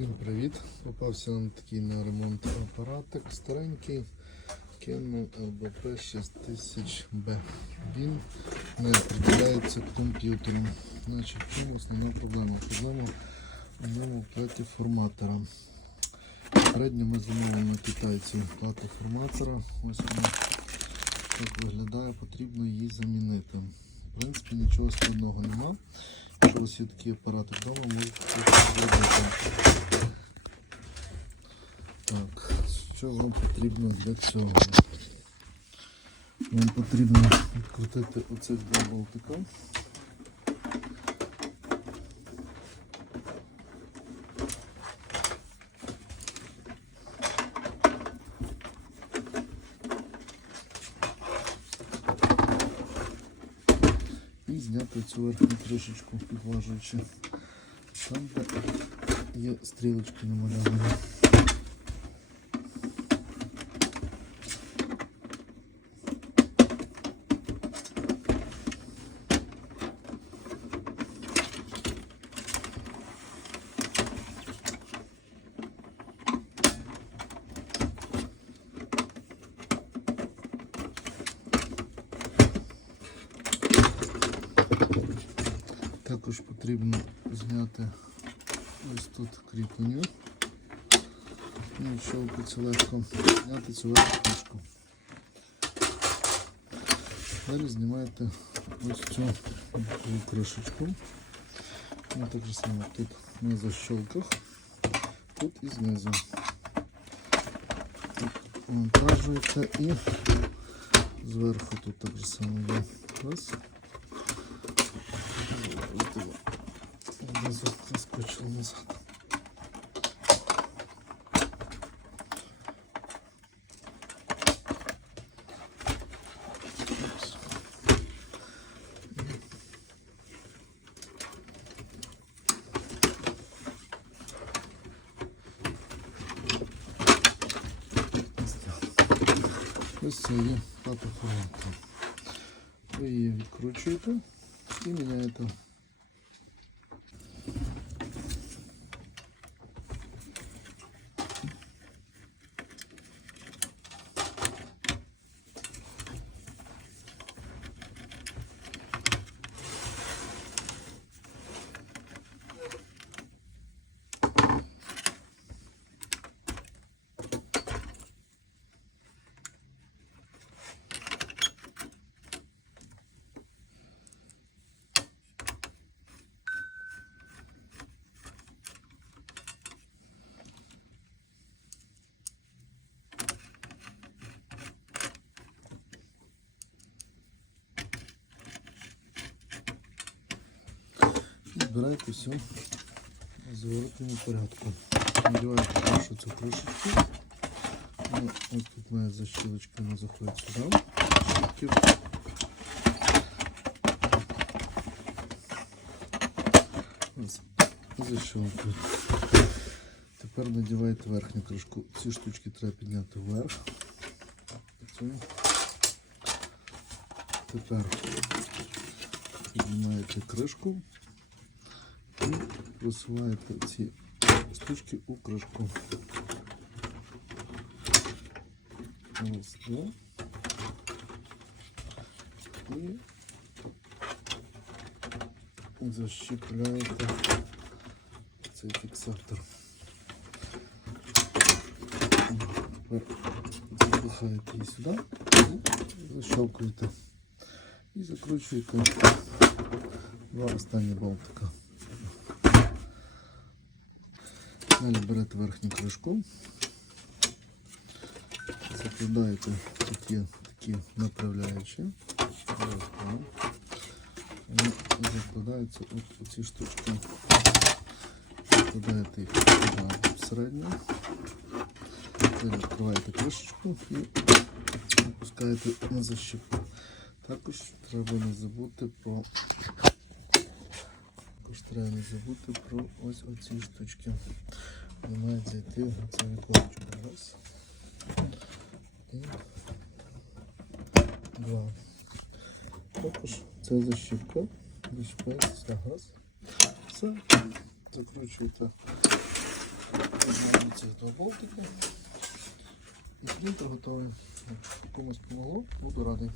Всім привіт! Попався нам такий на ремонт апаратик старенький Canon LBP 6000B. Він не приділяється комп'ютером. Значить, в чому основна проблема? Проблема у ньому в платі форматора. Попередньо ми замовили на китайці плату форматора. Ось вона так виглядає, потрібно її замінити. В принципі, нічого складного нема. Якщо у вас є такі апарати вдома, можете це зробити. Так, що вам потрібно для цього? Вам потрібно відкрутити оцей два болтика. Зняти цю верхню кришечку, підважуючи. Там, де є стрілочки намальовані. Також потрібно зняти ось тут кріплення. Ну, щелку це легко зняти цю кришку. Далі знімаєте ось цю кришечку. Ну, так же само тут на защелках, тут і знизу. Монтажуєте і зверху тут так же само є. Раз. Внизу заскочил назад. Ось це є. Її відкручуєте і міняєте. І збираєте все в зворотному порядку. Надіваєте першу цю кришечку. Ну, ось тут має защілочка, вона заходить сюди. Ось, Защелкують. Тепер надіваєте верхню кришку. Ці штучки треба підняти вверх. Тепер піднімаєте кришку і просуваєте ці штучки у кришку. Ось, два. І защіпляєте цей фіксатор. Тепер запихаєте її сюди і защелкуєте. І закручуєте два останні болтика. Далі берете верхню кришку, закладаєте такі, такі направляючі. Вони закладаються от ці штучки. Закладаєте їх. Далі відкриваєте кришечку і опускаєте на защіпку. Також треба не забути про також треба не забути про ось оці штучки. Вони мають зайти в цю віконечко. Раз. І два. Також це защіпка. Защіпається раз. Все. Закручуєте два болтики. І принтер готовий. Якщо комусь помогло, буду радий.